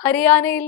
ഹരിയാനയിൽ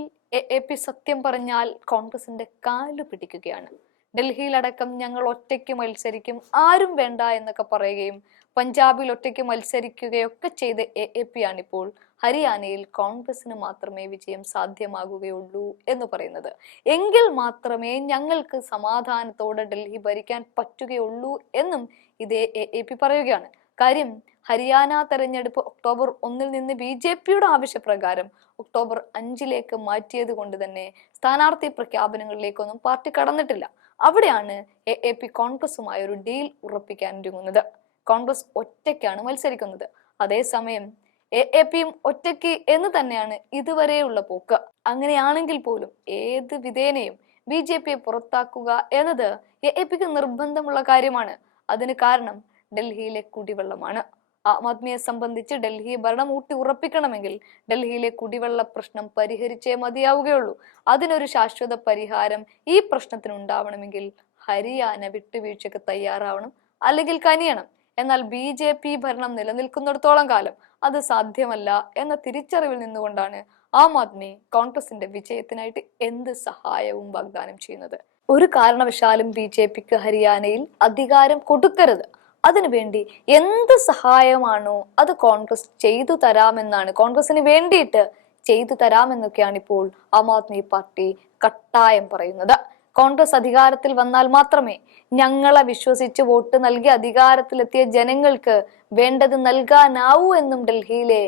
A P സത്യം പറഞ്ഞാൽ കോൺഗ്രസിന്റെ കാലു പിടിക്കുകയാണ്. ഡൽഹിയിലടക്കം ഞങ്ങൾ ഒറ്റയ്ക്ക് മത്സരിക്കും ആരും വേണ്ട എന്നൊക്കെ പറയുകയും പഞ്ചാബിൽ ഒറ്റയ്ക്ക് മത്സരിക്കുകയൊക്കെ ചെയ്ത എ എ പി ആണിപ്പോൾ ഹരിയാനയിൽ കോൺഗ്രസിന് മാത്രമേ വിജയം സാധ്യമാകുകയുള്ളൂ എന്ന് പറയുന്നത്. എങ്കിൽ മാത്രമേ ഞങ്ങൾക്ക് സമാധാനത്തോടെ ഡൽഹി ഭരിക്കാൻ പറ്റുകയുള്ളൂ എന്നും ഇതേ എ എ പി പറയുകയാണ്. കാര്യം ഹരിയാന തെരഞ്ഞെടുപ്പ് ഒക്ടോബർ ഒന്നിൽ നിന്ന് ബി ജെ പിയുടെ ആവശ്യപ്രകാരം ഒക്ടോബർ അഞ്ചിലേക്ക് മാറ്റിയത് കൊണ്ട് തന്നെ സ്ഥാനാർത്ഥി പ്രഖ്യാപനങ്ങളിലേക്കൊന്നും പാർട്ടി കടന്നിട്ടില്ല. അവിടെയാണ് എ എ പി കോൺഗ്രസുമായി ഒരു ഡീൽ ഉറപ്പിക്കാൻ ഒരുങ്ങുന്നത്. കോൺഗ്രസ് ഒറ്റയ്ക്കാണ് മത്സരിക്കുന്നത്. അതേസമയം എ എ പിയും ഒറ്റയ്ക്ക് എന്ന് തന്നെയാണ് ഇതുവരെയുള്ള പോക്ക്. അങ്ങനെയാണെങ്കിൽ പോലും ഏത് വിധേനയും ബി ജെ പിയെ പുറത്താക്കുക എന്നത് എ എ പിക്ക് നിർബന്ധമുള്ള കാര്യമാണ്. അതിന് കാരണം ഡൽഹിയിലെ കുടിവെള്ളമാണ്. ആം ആദ്മിയെ സംബന്ധിച്ച് ഡൽഹി ഭരണം ഊട്ടി ഉറപ്പിക്കണമെങ്കിൽ ഡൽഹിയിലെ കുടിവെള്ള പ്രശ്നം പരിഹരിച്ചേ മതിയാവുകയുള്ളൂ. അതിനൊരു ശാശ്വത പരിഹാരം ഈ പ്രശ്നത്തിന് ഉണ്ടാവണമെങ്കിൽ ഹരിയാന വിട്ടുവീഴ്ചയ്ക്ക് തയ്യാറാവണം അല്ലെങ്കിൽ കനിയണം. എന്നാൽ ബി ജെ പി ഭരണം നിലനിൽക്കുന്നിടത്തോളം കാലം അത് സാധ്യമല്ല എന്ന തിരിച്ചറിവിൽ നിന്നുകൊണ്ടാണ് ആം ആദ്മി കോൺഗ്രസിന്റെ വിജയത്തിനായിട്ട് എന്ത് സഹായവും വാഗ്ദാനം ചെയ്യുന്നത്. ഒരു കാരണവശാലും ബി ജെ പിക്ക് ഹരിയാനയിൽ അധികാരം കൊടുക്കരുത്. അതിനുവേണ്ടി എന്ത് സഹായമാണോ അത് കോൺഗ്രസ് ചെയ്തു തരാമെന്നാണ് കോൺഗ്രസിന് വേണ്ടിയിട്ട് ചെയ്തു തരാമെന്നൊക്കെയാണ് ഇപ്പോൾ ആം ആദ്മി പാർട്ടി കട്ടായം പറയുന്നത്. കോൺഗ്രസ് അധികാരത്തിൽ വന്നാൽ മാത്രമേ ഞങ്ങളെ വിശ്വസിച്ച് വോട്ട് നൽകി അധികാരത്തിലെത്തിയ ജനങ്ങൾക്ക് വേണ്ടത് നൽകാനാവൂ എന്നും ഡൽഹിയിലെ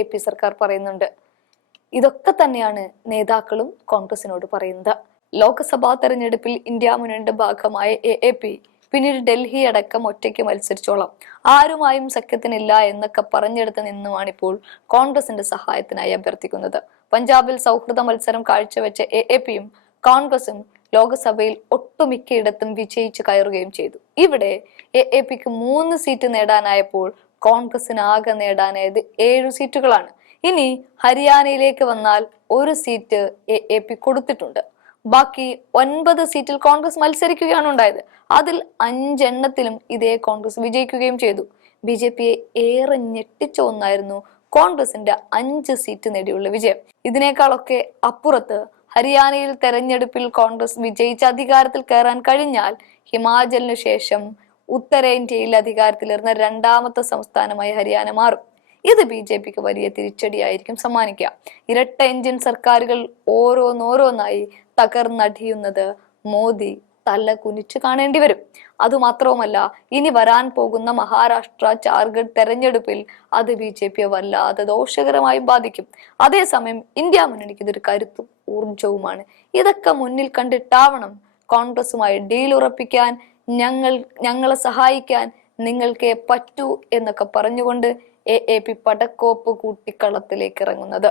എ പി സർക്കാർ പറയുന്നുണ്ട്. ഇതൊക്കെ തന്നെയാണ് നേതാക്കളും കോൺഗ്രസിനോട് പറയുന്നത്. ലോക്സഭാ തെരഞ്ഞെടുപ്പിൽ ഇന്ത്യ മുന്നണിയുടെ ഭാഗമായ എ എ പി പിന്നീട് ഡൽഹി അടക്കം ഒറ്റയ്ക്ക് മത്സരിച്ചോളാം. ആരുമായും സഖ്യത്തിനില്ല എന്നൊക്കെ പറഞ്ഞെടുത്ത് നിന്നുമാണ് ഇപ്പോൾ കോൺഗ്രസിന്റെ സഹായത്തിനായി അഭ്യർത്ഥിക്കുന്നത്. പഞ്ചാബിൽ സൗഹൃദ മത്സരം കാഴ്ചവെച്ച എ എ പിയും കോൺഗ്രസും ലോക്സഭയിൽ ഒട്ടുമിക്കയിടത്തും വിജയിച്ചു കയറുകയും ചെയ്തു. ഇവിടെ എ എ പിക്ക് മൂന്ന് സീറ്റ് നേടാനായപ്പോൾ കോൺഗ്രസിന് ആകെ നേടാനായത് ഏഴു സീറ്റുകളാണ്. ഇനി ഹരിയാനയിലേക്ക് വന്നാൽ ഒരു സീറ്റ് എ എ പി കൊടുത്തിട്ടുണ്ട്. ബാക്കി ഒൻപത് സീറ്റിൽ കോൺഗ്രസ് മത്സരിക്കുകയാണ് ഉണ്ടായത്. അതിൽ അഞ്ചെണ്ണത്തിലും ഇതേ കോൺഗ്രസ് വിജയിക്കുകയും ചെയ്തു. ബി ജെ പിയെ ഏറെ ഞെട്ടിച്ച ഒന്നായിരുന്നു കോൺഗ്രസിന്റെ അഞ്ച് സീറ്റ് നേടിയുള്ള വിജയം. ഇതിനേക്കാളൊക്കെ അപ്പുറത്ത് ഹരിയാനയിൽ തെരഞ്ഞെടുപ്പിൽ കോൺഗ്രസ് വിജയിച്ച അധികാരത്തിൽ കയറാൻ കഴിഞ്ഞാൽ ഹിമാചലിനു ശേഷം ഉത്തരേന്ത്യയിൽ അധികാരത്തിലിരുന്ന രണ്ടാമത്തെ സംസ്ഥാനമായി ഹരിയാന മാറും. ഇത് ബി ജെ പിക്ക് വലിയ തിരിച്ചടിയായിരിക്കും സമ്മാനിക്കുക. ഇരട്ട എഞ്ചിൻ സർക്കാരുകൾ ഓരോന്നോരോന്നായി തകർന്നടിയുന്നത് മോദി തല കുനിച്ചു കാണേണ്ടി വരും. അതുമാത്രവുമല്ല ഇനി വരാൻ പോകുന്ന മഹാരാഷ്ട്ര ജാർഖണ്ഡ് തെരഞ്ഞെടുപ്പിൽ അത് ബി ജെ പിയെ വല്ലാതെ ദോഷകരമായും ബാധിക്കും. അതേസമയം ഇന്ത്യ മുന്നണിക്ക് ഇതൊരു കരുത്തും ഊർജവുമാണ് ഇതൊക്കെ മുന്നിൽ കണ്ടിട്ടാവണം കോൺഗ്രസുമായി ഡീൽ ഉറപ്പിക്കാൻ ഞങ്ങൾ ഞങ്ങളെ സഹായിക്കാൻ നിങ്ങൾക്കേ പറ്റൂ എന്നൊക്കെ പറഞ്ഞുകൊണ്ട് എ എ പി പടക്കോപ്പ് കൂട്ടിക്കളത്തിലേക്ക് ഇറങ്ങുന്നത്.